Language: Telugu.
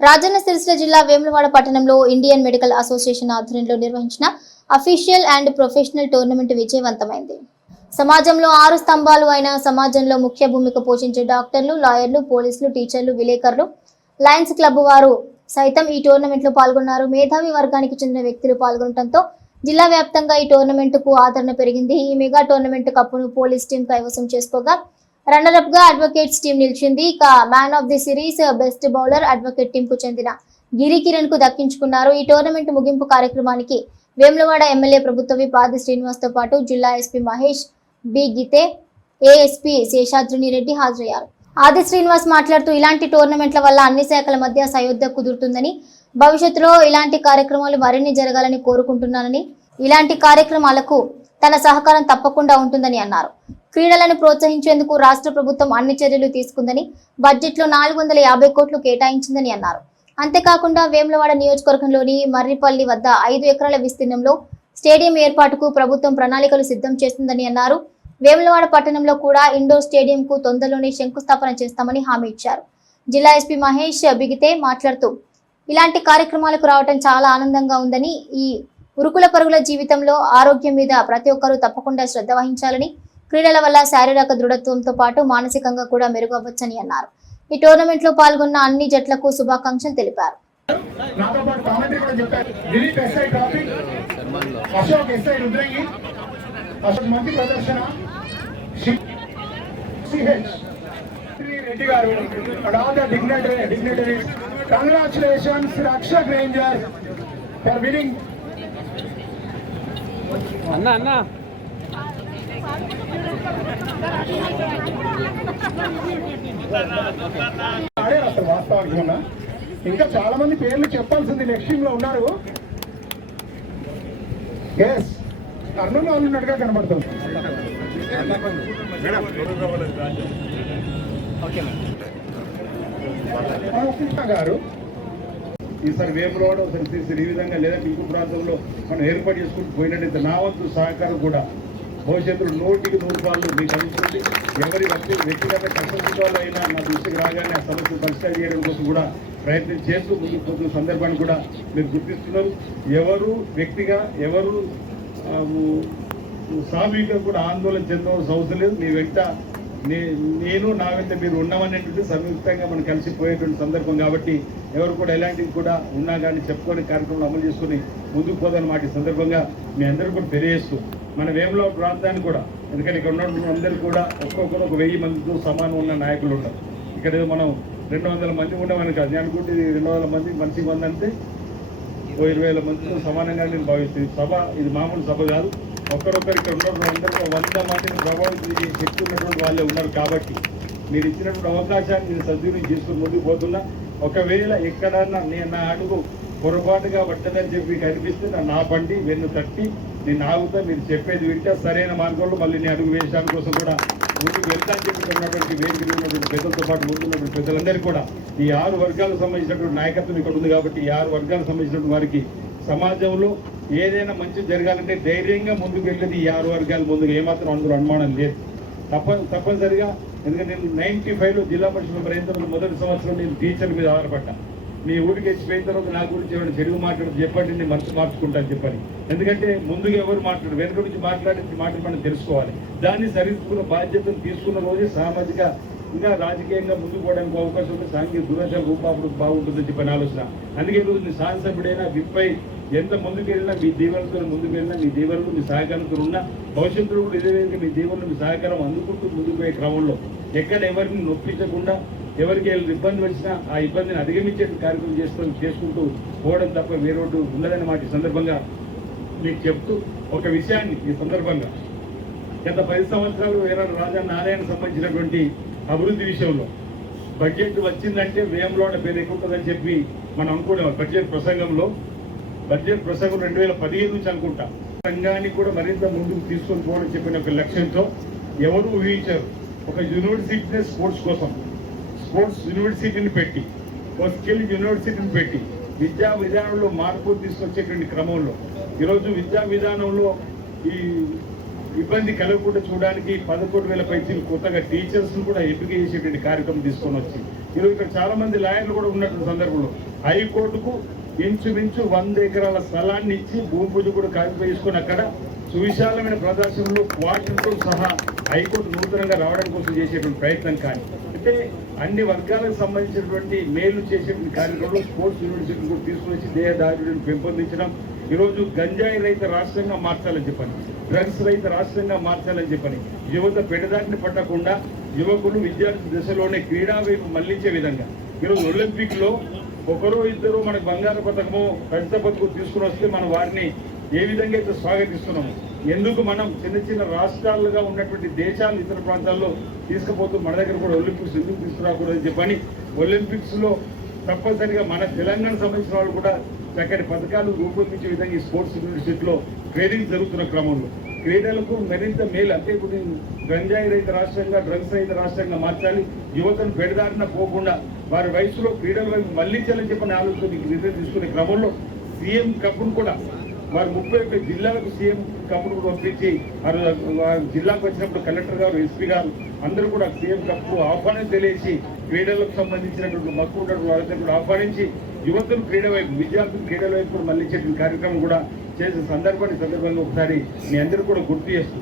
రాజన్న సిరిసిల్ల జిల్లా వేములవాడ పట్టణంలో ఇండియన్ మెడికల్ అసోసియేషన్ ఆధ్వర్యంలో నిర్వహించిన అఫీషియల్ అండ్ ప్రొఫెషనల్ టోర్నమెంట్ విజయవంతమైంది. సమాజంలో ఆరు స్తంభాలు అయిన సమాజంలో ముఖ్య భూమిక పోషించే డాక్టర్లు లాయర్లు పోలీసులు టీచర్లు విలేకరులు లయన్స్ క్లబ్ వారు సైతం ఈ టోర్నమెంట్లో పాల్గొన్నారు. మేధావి వర్గానికి చెందిన వ్యక్తులు పాల్గొనడంతో జిల్లా వ్యాప్తంగా ఈ టోర్నమెంట్కు ఆదరణ పెరిగింది. ఈ మెగా టోర్నమెంట్ కప్పును పోలీస్ టీం కైవసం చేసుకోగా రన్నర్గా అడ్వకేట్స్ టీం నిలిచింది. ఇక man of the series best bowler advocate team కు చెందిన గిరి కిరణ్కు దక్కించుకున్నారు. ఈ టోర్నమెంట్ ముగింపు కార్యక్రమానికి వేములవాడ ఎమ్మెల్యే ప్రభుత్వ పాది శ్రీనివాస్తో పాటు జిల్లా SP Mahesh B Geete ASP Seshadrini Reddy హాజరయ్యారు. ఆది శ్రీనివాస్ మాట్లాడుతూ ఇలాంటి టోర్నమెంట్ల వల్ల అన్ని శాఖల మధ్య సయోధ్య కుదురుతుందని భవిష్యత్తులో ఇలాంటి కార్యక్రమాలు మరిన్ని జరగాలని కోరుకుంటున్నానని ఇలాంటి కార్యక్రమాలకు తన సహకారం తప్పకుండా ఉంటుందని అన్నారు. క్రీడలను ప్రోత్సహించేందుకు రాష్ట్ర ప్రభుత్వం అన్ని చర్యలు తీసుకుందని బడ్జెట్లో నాలుగు వందల యాభై కోట్లు కేటాయించిందని అన్నారు. అంతేకాకుండా వేములవాడ నియోజకవర్గంలోని మర్రిపల్లి వద్ద ఐదు ఎకరాల విస్తీర్ణంలో స్టేడియం ఏర్పాటుకు ప్రభుత్వం ప్రణాళికలు సిద్ధం చేస్తుందని అన్నారు. వేములవాడ పట్టణంలో కూడా ఇండోర్ స్టేడియంకు తొందరలోనే శంకుస్థాపన చేస్తామని హామీ ఇచ్చారు. జిల్లా ఎస్పీ మహేష్ బిగితే మాట్లాడుతూ ఇలాంటి కార్యక్రమాలకు రావటం చాలా ఆనందంగా ఉందని ఈ ఉరుకుల పరుగుల జీవితంలో ఆరోగ్యం మీద ప్రతి ఒక్కరూ తప్పకుండా శ్రద్ధ వహించాలని క్రీడల వల్ల శారీరక దృఢత్వంతో పాటు మానసికంగా కూడా మెరుగవ్వచ్చని అన్నారు. ఈ టోర్నమెంట్లో పాల్గొన్న అన్ని జట్లకు శుభాకాంక్షలు తెలిపారు. Reddy garu. And all the dignitary dignitaries congratulations Rakshak rangers for winning అన్న అన్న. వాస్తవానికి ఇంకా చాలా మంది పేర్లు చెప్పాల్సింది నెక్స్ట్ టీమ్లో ఉన్నారు. ఎస్ కర్నూలు వాళ్ళు ఉన్నట్టుగా కనబడుతుంది. కృష్ణ గారు ఈసారి వేపులోడు ఒకసారి తీసి ఈ విధంగా లేదంటే ఇంకో ప్రాంతంలో మనం ఏర్పాటు చేసుకుంటూ పోయినట్టయితే నా వంతు సహకారం కూడా భవిష్యత్తులో నూటికి నూరు రూపాయలు మీకు అందుతుంది. ఎవరి వ్యక్తి వ్యక్తిగత కష్టసుఖాలు అయినా నా దృష్టికి రాగానే ఆ సమస్యను పరిష్కారం చేయడం కోసం కూడా ప్రయత్నం చేస్తూ ముందుకు పోతున్న సందర్భాన్ని కూడా మీరు గుర్తిస్తున్నారు. ఎవరు వ్యక్తిగా ఎవరు సామూహికంగా కూడా ఆందోళన చెందవలసిన అవసరం లేదు. మీ వెంట నే- నేను నా వెంట మీరు ఉన్నామనేటువంటి సంయుక్తంగా మనం కలిసిపోయేటువంటి సందర్భం కాబట్టి ఎవరు కూడా ఎలాంటివి కూడా ఉన్నా కానీ చెప్పుకొని కార్యక్రమం అమలు చేసుకుని ముందుకు పోదని మాట సందర్భంగా మీ అందరూ కూడా తెలియజేస్తూ మన వేములో ప్రాంతాన్ని కూడా ఎందుకంటే ఇక్కడ ఉన్న అందరూ కూడా ఒక్కొక్కరు ఒక వెయ్యి మందితో సమానం ఉన్న నాయకులు ఉన్నారు. ఇక్కడ ఏదో మనం రెండు వందల మంది ఉండమని కాదు నేను అనుకుంటే ఇది రెండు వందల మంది మనిషికి వంద అంటే ఓ ఇరవై వేల మందితో సమానంగా నేను భావిస్తుంది సభ ఇది మామూలు సభ కాదు. ఒక్కరొక్కరు ఇక్కడ ఉన్నటువంటి అందరూ వంద మందిని ప్రభావితం చేసే శక్తి ఉన్నటువంటి వాళ్ళే ఉన్నారు కాబట్టి మీరు ఇచ్చినటువంటి అవకాశాన్ని నేను సద్వినియోగం చేసుకుని ముందుకు పోతున్నా. ఒకవేళ ఎక్కడన్నా నేను నా అడుగు పొరపాటుగా పట్టదని చెప్పి కనిపిస్తే నా- నా బండి వెన్ను తట్టి నేను ఆగుతా మీరు చెప్పేది వింటే. సరైన మార్గంలో మళ్ళీ నేను అడుగు వేయడానికి కోసం కూడా ముందుకు వెళ్తాను చెప్పి వేదికలు ఉన్నటువంటి పెద్దలతో పాటు ముందున్నటువంటి పెద్దలందరికీ కూడా ఈ ఆరు వర్గాలకు సంబంధించినటువంటి నాయకత్వం ఇక్కడ ఉంది కాబట్టి ఈ ఆరు వర్గాలకు సంబంధించినటువంటి వారికి సమాజంలో ఏదైనా మంచి జరగాలంటే ధైర్యంగా ముందుకు వెళ్ళేది ఈ ఆరు వర్గాల ముందుకు. ఏమాత్రం అందులో అనుమానం లేదు. తప్ప తప్పనిసరిగా ఎందుకంటే నేను నైన్టీ ఫైవ్లో జిల్లా పరిషత్ మెంబర్ అయిన తర్వాత మొదటి సంవత్సరం నేను టీచర్ మీద ఆధారపడ్డా. మీ ఊరికి వచ్చిపోయిన తర్వాత నా గురించి ఏమైనా చెడుగు మాట్లాడి చెప్పండి నేను మనసు మార్చుకుంటాను చెప్పని ఎందుకంటే ముందుగా ఎవరు మాట్లాడు వెనుక నుంచి మాట్లాడి మాటలు మనం తెలుసుకోవాలి. దాన్ని సరిదిద్దుకున్న బాధ్యతను తీసుకున్న రోజే సామాజిక ఇంకా రాజకీయంగా ముందుకు పోవడానికి అవకాశం ఉంది సాంఘిక దురచన రూపాపుడు బాగుంటుందని చెప్పిన ఆలోచన. అందుకే ఈరోజు మీ శాసనసభ్యుడైనా విప్పై ఎంత ముందుకు వెళ్ళినా మీ దీవెనతో ముందుకు వెళ్ళినా మీ దీవెనలు మీ సహకారంతో ఉన్నా భవిష్యత్తులో కూడా ఇదే విధంగా మీ దీవెనలు మీ సహకారం అందుకుంటూ ముందుకు పోయే క్రమంలో ఎక్కడ ఎవరిని నొప్పించకుండా ఎవరికి ఇబ్బంది వచ్చినా ఆ ఇబ్బందిని అధిగమించే కార్యక్రమం చేసుకొని చేసుకుంటూ పోవడం తప్ప వేరొకటి ఉండదని మాట సందర్భంగా మీకు చెప్తూ ఒక విషయాన్ని ఈ సందర్భంగా గత పది సంవత్సరాలు వీర రాజా నారాయణ సంబంధించినటువంటి అభివృద్ధి విషయంలో బడ్జెట్ వచ్చిందంటే వేయంలోన పేరు ఎక్కువదని చెప్పి మనం అనుకునేవాం బడ్జెట్ ప్రసంగంలో బడ్జెట్ ప్రసంగం రెండు వేల పదిహేను నుంచి అనుకుంటా. రంగాన్ని కూడా మరింత ముందుకు తీసుకొని పోవడం చెప్పిన ఒక లక్ష్యంతో ఎవరు ఊహించారు. ఒక యూనివర్సిటీనే స్పోర్ట్స్ కోసం. స్పోర్ట్స్ యూనివర్సిటీని పెట్టి ఒక స్కిల్ యూనివర్సిటీని పెట్టి విద్యా విధానంలో మార్పు తీసుకొచ్చేటువంటి క్రమంలో ఈరోజు విద్యా విధానంలో ఈ ఇబ్బంది కలగకుండా చూడడానికి పదకొండు వేల పైచీలు కొత్తగా టీచర్స్ను కూడా ఎంపిక చేసేటువంటి కార్యక్రమం తీసుకొని వచ్చి ఈరోజు ఇక్కడ చాలా మంది లాయర్లు కూడా ఉన్నటువంటి సందర్భంలో హైకోర్టుకు ఇంచుమించు వంద ఎకరాల స్థలాన్ని ఇచ్చి భూమి పూజ కూడా కాగితం చేసుకొని అక్కడ సువిశాలమైన ప్రదర్శనలో క్వార్టర్తో సహా హైకోర్టు నూతనంగా రావడం కోసం చేసేటువంటి ప్రయత్నం కానీ అంటే అన్ని వర్గాలకు సంబంధించినటువంటి మేలు చేసేటువంటి కార్యక్రమంలో స్పోర్ట్స్ యూనివర్సిటీ కూడా తీసుకుని వచ్చి పెంపొందించడం ఈరోజు గంజాయి రైతు రాష్ట్రంగా మార్చాలని చెప్పని డ్రగ్స్ రహిత రాష్ట్రంగా మార్చాలని చెప్పని. యువత పెడదాటిని పట్టకుండా యువకులు విద్యార్థి దశలోనే క్రీడా వైపు మళ్ళించే విధంగా. ఈరోజు ఒలింపిక్లో ఒకరో ఇద్దరు మనకు బంగారు పథకము రజత పథకం తీసుకుని వస్తే మనం వారిని ఏ విధంగా అయితే స్వాగతిస్తున్నాము ఎందుకు మనం చిన్న చిన్న రాష్ట్రాలుగా ఉన్నటువంటి దేశాలు ఇతర ప్రాంతాల్లో తీసుకుపోతూ మన దగ్గర కూడా ఒలింపిక్స్ ఎందుకు తీసుకురాకూడదని చెప్పని ఒలింపిక్స్లో తప్పనిసరిగా మన తెలంగాణ సంబంధించిన వాళ్ళు కూడా చక్కటి పథకాలు రూపొందించే విధంగా ఈ స్పోర్ట్స్ యూనివర్సిటీలో ట్రైనింగ్ జరుగుతున్న క్రమంలో. క్రీడలకు మరింత మేలు అంటే ఇప్పుడు గంజాయి రహిత రాష్ట్రంగా డ్రగ్స్ రహిత రాష్ట్రంగా మార్చాలి యువతను పెడదారిన పోకుండా వారి వయసులో క్రీడల వైపు మళ్ళించాలని చెప్పని ఆలోచన నిర్ణయం తీసుకునే క్రమంలో సీఎం కప్పును కూడా వారు ముప్పై ఒక్క జిల్లాలకు సీఎం కప్పును కూడా పంపించి వారు జిల్లాకు వచ్చినప్పుడు కలెక్టర్ గారు ఎస్పీ గారు అందరూ కూడా సీఎం కప్పు ఆహ్వానం తెలియసి క్రీడలకు సంబంధించినటువంటి మక్కువ వారందరూ కూడా ఆహ్వానించి యువతను క్రీడ వైపు విద్యార్థులు క్రీడల వైపు కూడా కార్యక్రమం కూడా చేసిన సందర్భాన్ని సందర్భంగా ఒకసారి మీ అందరూ కూడా గుర్తు చేస్తూ